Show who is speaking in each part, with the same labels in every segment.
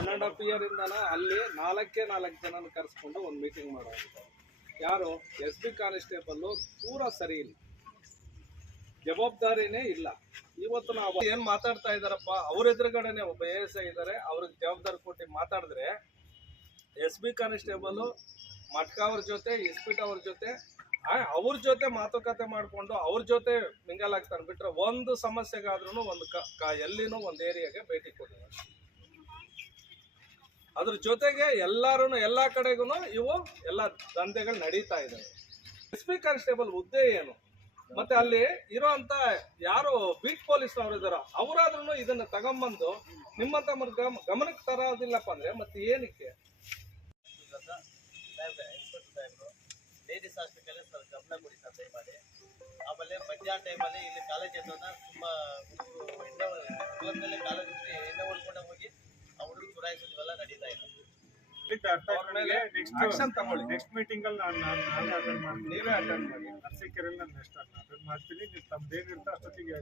Speaker 1: One half year ಅಲ್ಲಿ ನಾಲ್ಕೇ ನಾಲ್ಕು ಜನನ ಕರೆಸ್ಕೊಂಡು ಒಂದು ಮೀಟಿಂಗ್ ಮಾಡೋದು ಯಾರು? ಎಸ್ ಬಿ ಕಾನ್ಸ್ಟೇಬಲ್ಲು ಪೂರ ಸರಿ ಇಲ್ಲ. ಜವಾಬ್ದಾರಿನೇ ಇಲ್ಲ. ಇವತ್ತು ನಾವು ಏನ್ ಮಾತಾಡ್ತಾ ಇದಾರಪ್ಪ ಅವ್ರ ಎದುರುಗಡೆನೆ ಒಬ್ಬ ಎ ಎಸ್ ಐ ಇದ್ದಾರೆ ಅವ್ರಿಗೆ ಜವಾಬ್ದಾರಿ ಕೊಟ್ಟು ಮಾತಾಡಿದ್ರೆ ಎಸ್ ಬಿ ಕಾನ್ಸ್ಟೇಬಲು ಮಟ್ಕ ಅವ್ರ ಜೊತೆ ಇಸ್ಪಿಟ್ ಅವ್ರ ಜೊತೆ ಅವ್ರ ಜೊತೆ ಮಾತುಕತೆ ಮಾಡಿಕೊಂಡು ಅವ್ರ ಜೊತೆ ಮಿಂಗಲ್ ಆಗ್ತಾನೆ. ಬಿಟ್ರೆ ಒಂದು ಸಮಸ್ಯೆಗಾದ್ರೂ ಒಂದು ಕ ಎಲ್ಲಿನೂ ಒಂದು ಏರಿಯಾಗೆ ಭೇಟಿ ಕೊಟ್ಟಿಲ್ಲ ಅದ್ರ ಜೊತೆಗೆ ಎಲ್ಲರೂ ಎಲ್ಲಾ ಕಡೆಗೂ ಇವು ಎಲ್ಲ ದಂಧೆಗಳು ನಡೀತಾ ಇದ್ದಾವೆ ಎಸ್ ಪಿ ಕಾನ್ಸ್ಟೇಬಲ್ ಹುದ್ದೆ ಏನು? ಮತ್ತೆ ಅಲ್ಲಿ ಇರೋಂತ ಯಾರು ಬೀಟ್ ಪೊಲೀಸ್ ಅವರು ಇದಾರ ಅವರಾದ್ರೂ ಇದನ್ನ ತಗೊಂಬಂದು ನಿಮ್ಮಂತ ಗಮನಕ್ಕೆ ತರೋದಿಲ್ಲಪ್ಪ ಅಂದ್ರೆ ಮತ್ತೆ ಏನಕ್ಕೆ?
Speaker 2: ಲೇಡೀಸ್ ಹಾಸ್ಪಿಟಲ್ ಸ್ವಲ್ಪ ಗಮನ ಕೊಡಿ ಸರ್, ದಯಮಾಡಿ. ಆಮೇಲೆ ಮಧ್ಯಾಹ್ನ ಟೈಮಲ್ಲಿ ಇಲ್ಲಿ ಕಾಲೇಜ್ ಹತ್ರ ತುಂಬ ಹುಡುಗರು ಎಣ್ಣೆ ಕಾಲೇಜ್ ಎಣ್ಣೆ ಹೊಡ್ಕೊಂಡು ಹೋಗಿ ಆ ಹುಡುಗರು ಚುರಾಯಿಸೋದು ಇವೆಲ್ಲ ನಡೀತಾ ಇದೆ
Speaker 1: ಅವ್ರ ಮೇಲೆ ಆಕ್ಷನ್ ತಗೊಳ್ಳಿ.
Speaker 3: ನೆಕ್ಸ್ಟ್ ಮೀಟಿಂಗ್ ಅಲ್ಲಿ ನಾನು ನಾನು ನಾನೇ ಅಟೆಂಡ್ ಮಾಡ್ತೀನಿ.
Speaker 1: ನೀವೇ ಅಟೆಂಡ್ ಮಾಡಿ.
Speaker 3: ನರ್ಸಿಕೆರೆಯಲ್ಲಿ ನಾನು ನೆಕ್ಸ್ಟ್ ಅಟೆಂಡ್ ಮಾಡ್ತೀನಿ. ನೀವು ತಮ್ದೇನಿರುತ್ತೆ ಅಷ್ಟೊತ್ತಿಗೆ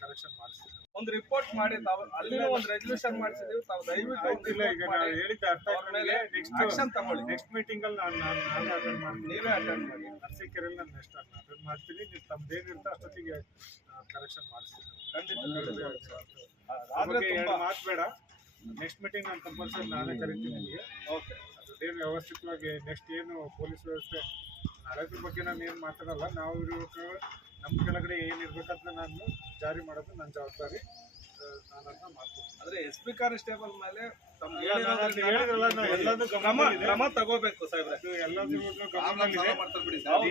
Speaker 3: ಕರೆಕ್ಷನ್ ಮಾಡಿಸ್ತೀನಿ.
Speaker 1: ಒಂದು ರಿಪೋರ್ಟ್ ಮಾಡಿ ತಾವು ಅಲ್ಲಿ ಒಂದು ರೆಸಲ್ಯೂಷನ್ ಮಾಡಿಸಿದೀವಿ ತಾವು ದಯವಿಟ್ಟು
Speaker 3: ಇಲ್ಲ ಈಗ ನಾನು ಹೇಳಿದ್ದೆ ಅರ್ಥ
Speaker 1: ಅವ್ರ ಮೇಲೆ
Speaker 3: ನೆಕ್ಸ್ಟ್
Speaker 1: ಆಕ್ಷನ್ ತಗೊಳ್ಳಿ.
Speaker 3: ನೆಕ್ಸ್ಟ್ ಮೀಟಿಂಗ್ ಅಲ್ಲಿ ನಾನು ನಾನು ನಾನೇ ಅಟೆಂಡ್ ಮಾಡ್ತೀನಿ.
Speaker 1: ನೀವೇ ಅಟೆಂಡ್ ಮಾಡಿ.
Speaker 3: ನರ್ಸಿಕೆರೆಯಲ್ಲಿ ನಾನು ನೆಕ್ಸ್ಟ್ ಅಟೆಂಡ್ ಮಾಡ್ತೀನಿ. ನೀವು ತಮ್ದೇನಿರುತ್ತೆ ಅಷ್ಟೊತ್ತಿಗೆ ಕರೆಕ್ಷನ್ ಮಾಡಿಸ್ತೀನಿ.
Speaker 1: ಖಂಡಿತ
Speaker 3: ಮಾತು ಬೇಡ. ನೆಕ್ಸ್ಟ್ ಮೀಟಿಂಗ್ ನಾನು ಕಂಪಲ್ಸರಿ ನಾನೇ ಕರಿತೀನಿ ನಿಮಗೆ.
Speaker 1: ಓಕೆ
Speaker 3: ಅದೇನು ವ್ಯವಸ್ಥಿತವಾಗಿ ನೆಕ್ಸ್ಟ್ ಏನು ಪೊಲೀಸ್ ವ್ಯವಸ್ಥೆ ಅದ್ರ ಬಗ್ಗೆ ನಾನು ಏನು ಮಾತಾಡಲ್ಲ. ನಾವು ಇರೋ ನಮ್ಮ ಕೆಳಗಡೆ ಏನು ಇರ್ಬೇಕಂತ ನಾನು ಜಾರಿ ಮಾಡೋದು ನನ್ನ ಜವಾಬ್ದಾರಿ. ಆ, ನಾನು ಅದನ್ನ ಮಾಡ್ತೀನಿ.
Speaker 1: ಅಂದ್ರೆ ಎಸ್ ಪಿ ಕಾನ್ಸ್ಟೇಬಲ್ ಮೇಲೆ ಕ್ರಮ ತಗೋಬೇಕು ಸಾಹೇಬ್ರೆ.
Speaker 3: ಎಲ್ಲದೂ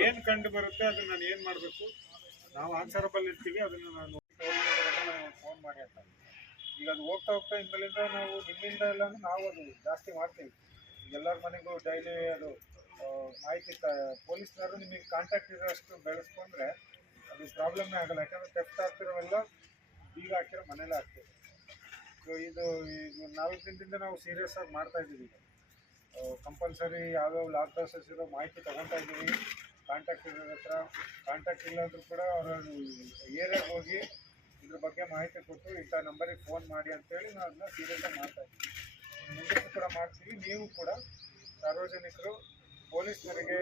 Speaker 3: ಏನು ಕಂಡು ಬರುತ್ತೆ ಅದನ್ನ ನಾನು ಏನು ಮಾಡಬೇಕು? ನಾವು ಆನ್ಸರಬಲ್ ಇರ್ತೀವಿ ಅದನ್ನು ನಾನು ಫೋನ್ ಮಾಡಿ ಅಂತ. ಈಗ ಅದು ಹೋಗ್ತಾ ಹೋಗ್ತಾ ಇನ್ಮೇಲಿಂದ ನಾವು ನಿಮ್ಮಿಂದ ಎಲ್ಲ ನಾವು ಅದು ಜಾಸ್ತಿ ಮಾಡ್ತೀವಿ. ಎಲ್ಲರ ಮನೆಗೂ ಡೈಲಿ ಅದು ಮಾಹಿತಿ ಪೊಲೀಸ್ನವರು ನಿಮಗೆ ಕಾಂಟ್ಯಾಕ್ಟ್ ಇರೋಷ್ಟು ಬೆಳೆಸ್ಕೊಂಡ್ರೆ ಅದು ಪ್ರಾಬ್ಲಮ್ನೇ ಆಗಲ್ಲ. ಯಾಕಂದ್ರೆ ಟೆಫ್ಟ್ ಆಗ್ತಿರೋವೆಲ್ಲ ಬೀಗ ಹಾಕಿರೋ ಮನೇಲೆ ಹಾಕ್ತೀವಿ. ಸೊ ಇದು ಈಗ ನಾಲ್ಕು ದಿನದಿಂದ ನಾವು ಸೀರಿಯಸ್ ಆಗಿ ಮಾಡ್ತಾ ಇದ್ದೀವಿ. ಈಗ ಕಂಪಲ್ಸರಿ ಯಾವ್ಯಾವ ಲಾಕ್ ಪ್ರಾಸಸ್ ಇರೋ ಮಾಹಿತಿ ತಗೊತಾ ಇದ್ದೀವಿ. ಕಾಂಟ್ಯಾಕ್ಟ್ ಇರೋರ ಹತ್ರ ಕಾಂಟ್ಯಾಕ್ಟ್ ಇಲ್ಲಾಂದ್ರೂ ಕೂಡ ಅವರ ಏರಿಯಾಗೆ ಹೋಗಿ ಇದ್ರ ಬಗ್ಗೆ ಮಾಹಿತಿ ಕೊಟ್ಟು ಇಂಥ ನಂಬರಿಗೆ ಫೋನ್ ಮಾಡಿ ಅಂತೇಳಿ ನಾವು ಅದನ್ನ ಸೀರಿಯಸ್ ಆಗಿ ಮಾಡ್ತಾ ಇದ್ದೀವಿ ಮುಂದಕ್ಕೂ ಕೂಡ ಮಾಡ್ತೀವಿ. ನೀವು ಕೂಡ ಸಾರ್ವಜನಿಕರು ಪೊಲೀಸ್ನರಿಗೆ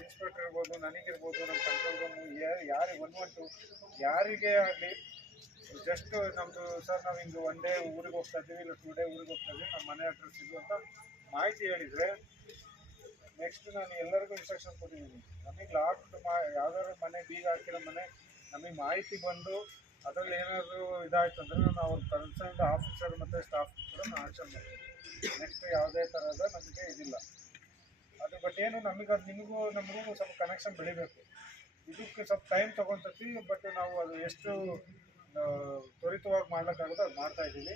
Speaker 3: ಇನ್ಸ್ಪೆಕ್ಟರ್ ಇರ್ಬೋದು, ನನಗಿರ್ಬೋದು ನಮ್ಮ ಕಂಟ್ರೋಲ್ ರೂಮು ಯಾರಿಗೆ ಒನ್ ಒನ್ ಟು ಯಾರಿಗೇ ಆಗಲಿ ಜಸ್ಟ್ ನಮ್ಮದು ಸರ್ ನಾವು ಹಿಂಗೆ ಒನ್ ಡೇ ಊರಿಗೆ ಹೋಗ್ತಾ ಇದ್ದೀವಿ, ಇಲ್ಲ ಟೂ ಡೇ ಊರಿಗೆ ಹೋಗ್ತಾ ಇದ್ದೀವಿ ನಮ್ಮ ಮನೆ ಅಡ್ರೆಸ್ ಇದು ಅಂತ ಮಾಹಿತಿ ಹೇಳಿದರೆ ನೆಕ್ಸ್ಟ್ ನಾನು ಎಲ್ಲರಿಗೂ ಇನ್ಸ್ಟ್ರಕ್ಷನ್ ಕೊಟ್ಟಿದ್ದೀನಿ. ನಮಗೆ ಲಾಕ್ ಮಾ, ಯಾವ್ದಾದ್ರು ಮನೆ, ಬೀಗ ಹಾಕಿರೋ ಮನೆ, ನಮಗೆ ಮಾಹಿತಿ ಬಂದು ಅದರಲ್ಲಿ ಏನಾದರೂ ಇದಾಯ್ತು ಅಂದರೆ ನಾನು ಅವ್ರ ಕನ್ಸರ್ನ್ಡ್ ಆಫೀಸರ್ ಮತ್ತು ಸ್ಟಾಫ್ ಕೂಡ ನಾನು ಮಾಡ್ತೀನಿ. ನೆಕ್ಸ್ಟ್ ಯಾವುದೇ ಥರದ ನಮಗೆ ಇದಿಲ್ಲ. ಅದು ಬಟ್ ಏನು ನಮಗೆ ಅದು ನಿಮಗೂ ನಮಗೂ ಸ್ವಲ್ಪ ಕನೆಕ್ಷನ್ ಬೆಳಿಬೇಕು. ಇದಕ್ಕೆ ಸ್ವಲ್ಪ ಟೈಮ್ ತೊಗೊತತಿ ಬಟ್ ನಾವು ಅದು ಎಷ್ಟು ತ್ವರಿತವಾಗಿ ಮಾಡ್ಲಿಕ್ಕಾಗುತ್ತೋ ಅದು ಮಾಡ್ತಾ ಇದ್ದೀವಿ.